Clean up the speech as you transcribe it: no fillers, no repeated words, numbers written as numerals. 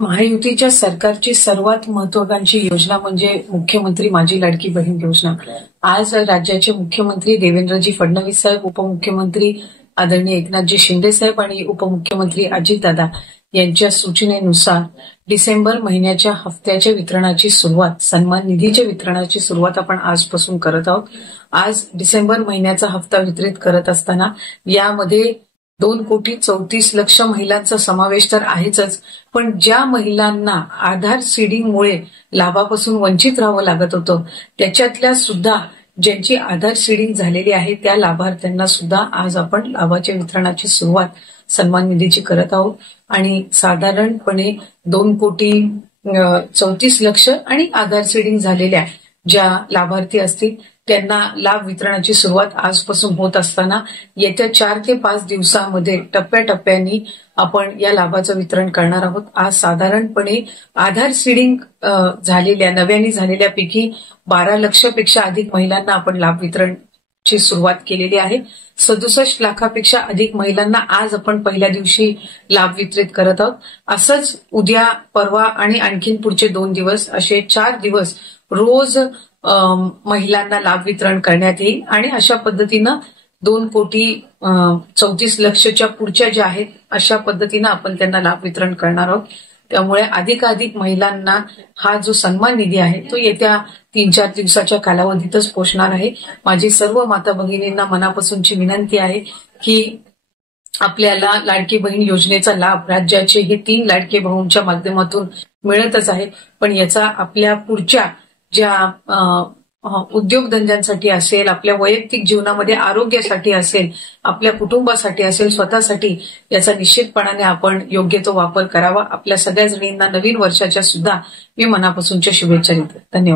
महायुतीच्या सरकारची सर्वात महत्वाकांक्षी योजना म्हणजे मुख्यमंत्री माझी लाडकी बहीण योजना। आज राज्याचे मुख्यमंत्री देवेंद्रजी फडणवीस साहेब, उपमुख्यमंत्री आदरणीय एकनाथजी शिंदे साहेब आणि उपमुख्यमंत्री अजितदादा यांच्या सूचनेनुसार डिसेंबर महिन्याच्या हप्त्याच्या वितरणाची सुरुवात, सन्मान निधीच्या वितरणाची सुरुवात आपण आजपासून करत आहोत। आज डिसेंबर महिन्याचा हप्ता वितरित करत असताना यामध्ये 2,34,00,000 महिलांचा समावेश तर आहेच, पण ज्या महिलांना आधार सीडिंगमुळे लाभापासून वंचित राहावं लागत होतं त्याच्यातल्या सुद्धा ज्यांची आधार सीडिंग झालेली आहे त्या लाभार्थ्यांना सुद्धा आज आपण लाभाच्या वितरणाची सुरुवात सन्मान निधीची करत आहोत आणि साधारणपणे 2,34,00,000 आणि आधार सीडिंग झालेल्या ज्या लाभार्थी असतील त्यांना लाभ वितरणाची सुरुवात आजपासून होत असताना येत्या 4 ते 5 दिवसांमध्ये टप्प्याटप्प्याने आपण या लाभाचं वितरण करणार आहोत। आज साधारणपणे आधार सीडिंग झालेल्या नव्याने झालेल्यापैकी 12 लक्षपेक्षा अधिक महिलांना आपण लाभ वितरणची सुरुवात केलेली आहे। 67 लाखापेक्षा अधिक महिलांना आज आपण पहिल्या दिवशी लाभ वितरित करत आहोत। असंच उद्या, परवा आणि आणखीन पुढचे 2 दिवस असे 4 दिवस रोज महिलांना लाभ वितरण करण्यात येईल आणि अशा पद्धतीनं 2,34,00,000च्या पुढच्या ज्या आहेत अशा पद्धतीनं आपण त्यांना लाभ वितरण करणार आहोत। त्यामुळे अधिकाधिक महिलांना हा जो सन्मान निधी आहे तो येत्या 3-4 दिवसाच्या कालावधीतच पोहोचणार आहे। माझी सर्व माता भगिनींना मनापासूनची विनंती आहे की आपल्याला लाडकी बहीण योजनेचा लाभ राज्याचे हे 3 लाडके भाऊंच्या माध्यमातून मिळतच आहे, पण याचा आपल्या पुढच्या ज्या उद्योगधंद्यांसाठी असेल, आपल्या वैयक्तिक जीवनामध्ये आरोग्यासाठी असेल, आपल्या कुटुंबासाठी असेल, स्वतःसाठी याचा निश्चितपणाने आपण योग्य तो वापर करावा। आपल्या सगळ्या जणींना नवीन वर्षाच्या सुद्धा मी मनापासूनच्या शुभेच्छा देते। धन्यवाद।